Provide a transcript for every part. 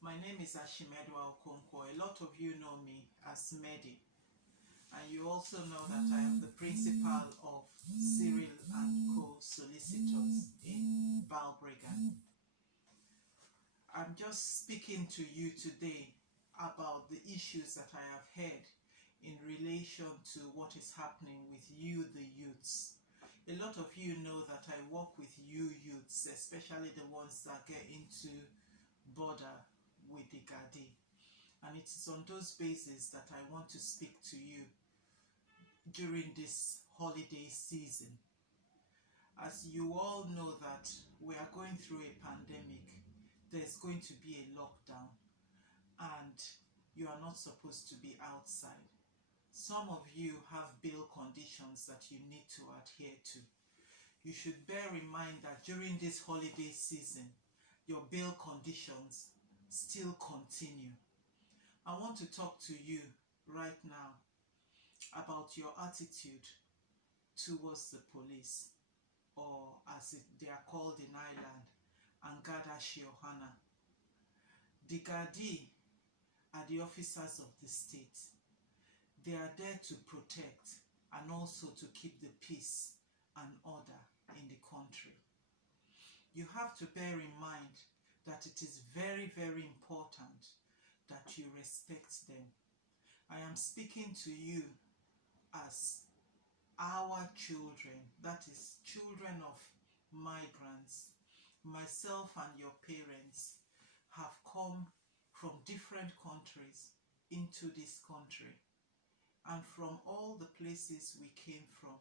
My name is Ashimedua Okonkwo. A lot of you know me as Medi, and you also know that I am the principal of Cyril and Co. Solicitors in Balbriggan. I'm just speaking to you today about the issues that I have heard in relation to what is happening with you, the youths. A lot of you know that I work with you youths, especially the ones that get into border with the Gadi. And it is on those bases that I want to speak to you during this holiday season. As you all know that we are going through a pandemic, there's going to be a lockdown and you are not supposed to be outside. Some of you have bail conditions that you need to adhere to. You should bear in mind that during this holiday season, your bail conditions still continue. I want to talk to you right now about your attitude towards the police, or as they are called in Ireland, Angada Shiohana. The Gardaí are the officers of the state. They are there to protect and also to keep the peace and order in the country. You have to bear in mind that it is very, very important that you respect them. I am speaking to you as our children, that is, children of migrants. Myself and your parents have come from different countries into this country, and from all the places we came from,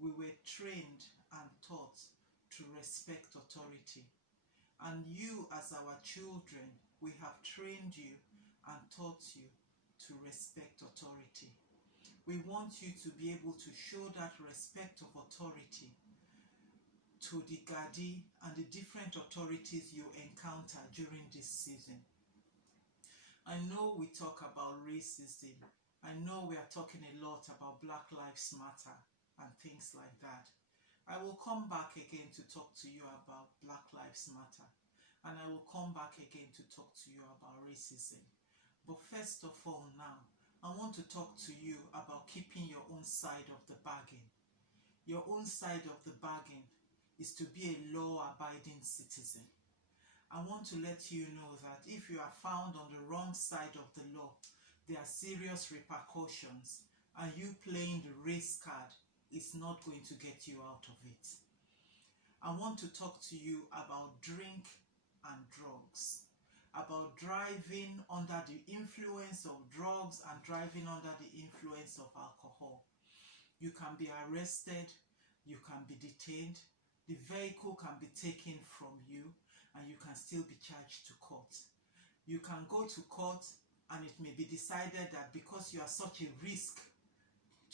we were trained and taught to respect authority. And you, as our children, we have trained you and taught you to respect authority. We want you to be able to show that respect of authority to the Gardaí and the different authorities you encounter during this season. I know we talk about racism. I know we are talking a lot about Black Lives Matter and things like that. I will come back again to talk to you about Black Lives Matter, and I will come back again to talk to you about racism. But first of all now, I want to talk to you about keeping your own side of the bargain. Your own side of the bargain is to be a law-abiding citizen. I want to let you know that if you are found on the wrong side of the law, there are serious repercussions, and you playing the race card is not going to get you out of it. I want to talk to you about drink and drugs, about driving under the influence of drugs and driving under the influence of alcohol. You can be arrested, you can be detained, the vehicle can be taken from you, and you can still be charged to court. You can go to court and it may be decided that because you are such a risk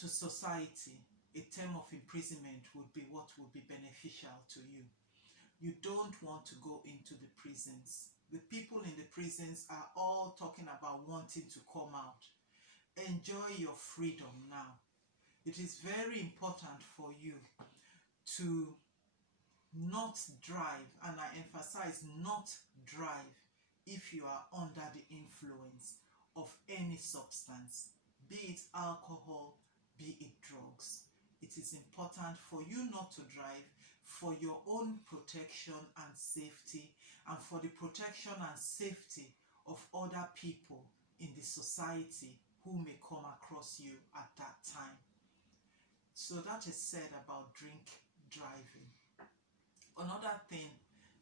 to society, a term of imprisonment would be what would be beneficial to you. You don't want to go into the prisons. The people in the prisons are all talking about wanting to come out. Enjoy your freedom now. It is very important for you to not drive, and I emphasize not drive, if you are under the influence of any substance, be it alcohol, be it drugs. It is important for you not to drive for your own protection and safety, and for the protection and safety of other people in the society who may come across you at that time. So that is said about drink driving. Another thing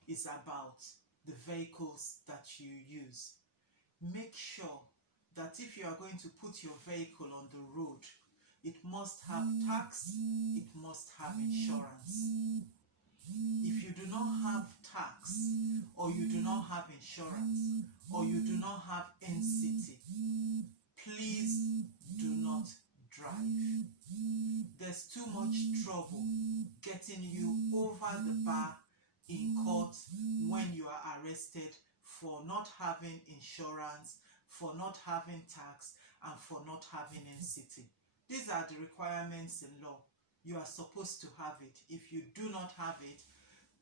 is about the vehicles that you use. Make sure that if you are going to put your vehicle on the road, it must have tax, it must have insurance. If you do not have tax, or you do not have insurance, or you do not have NCT, please do not drive. There's too much trouble getting you over the bar in court when you are arrested for not having insurance, for not having tax, and for not having NCT. These are the requirements in law. You are supposed to have it. If you do not have it,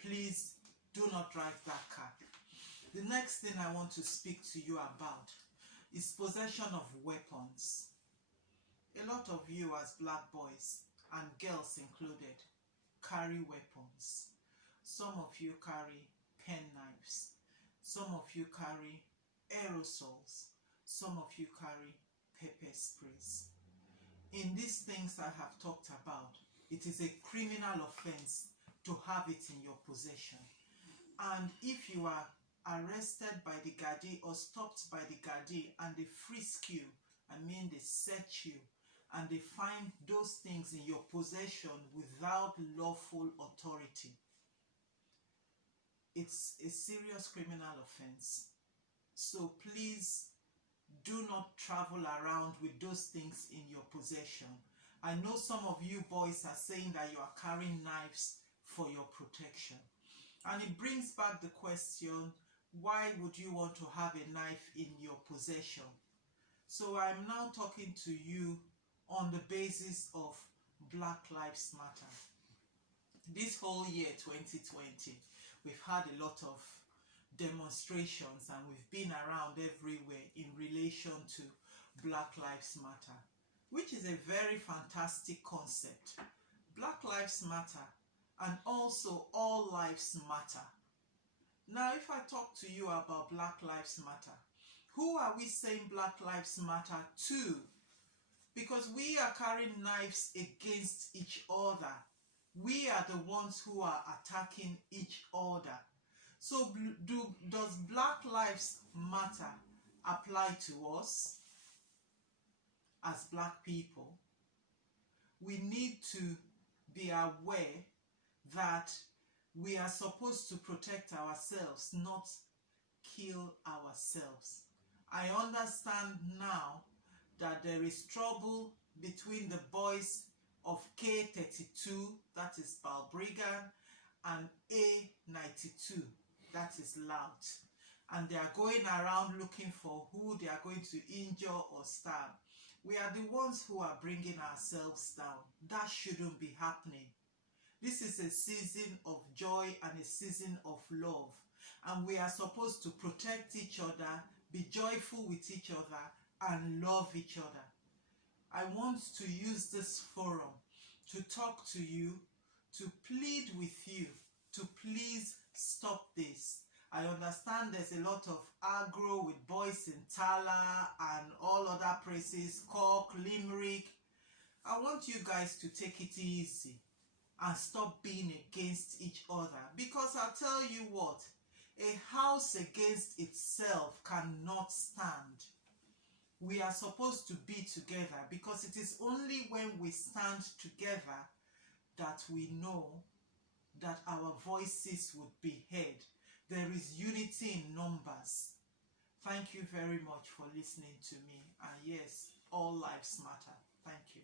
please do not drive that car. The next thing I want to speak to you about is possession of weapons. A lot of you as black boys, and girls included, carry weapons. Some of you carry pen knives. Some of you carry aerosols. Some of you carry pepper sprays. In these things I have talked about, it is a criminal offense to have it in your possession. And if you are arrested by the Gardaí or stopped by the Gardaí and they frisk you, I mean they search you, and they find those things in your possession without lawful authority, it's a serious criminal offense. So please do not travel around with those things in your possession. I know some of you boys are saying that you are carrying knives for your protection. And it brings back the question, why would you want to have a knife in your possession? So I'm now talking to you on the basis of Black Lives Matter. This whole year 2020, we've had a lot of demonstrations and we've been around everywhere in relation to Black Lives Matter, which is a very fantastic concept. Black Lives Matter and also all lives matter. Now, if I talk to you about Black Lives Matter, who are we saying Black Lives Matter to? Because we are carrying knives against each other. We are the ones who are attacking each other. So does Black Lives Matter apply to us as black people? We need to be aware that we are supposed to protect ourselves, not kill ourselves. I understand now that there is trouble between the boys of K32, that is Balbriggan, and A92, that is Louth. And they are going around looking for who they are going to injure or stab. We are the ones who are bringing ourselves down. That shouldn't be happening. This is a season of joy and a season of love. And we are supposed to protect each other, be joyful with each other, and love each other. I want to use this forum to talk to you, to plead with you, to please stop this. I understand there's a lot of aggro with boys in Tala and all other places, Cork, Limerick. I want you guys to take it easy and stop being against each other, because I'll tell you what, a house against itself cannot stand. We are supposed to be together, because it is only when we stand together that we know that our voices would be heard. There is unity in numbers. Thank you very much for listening to me. And yes, all lives matter. Thank you.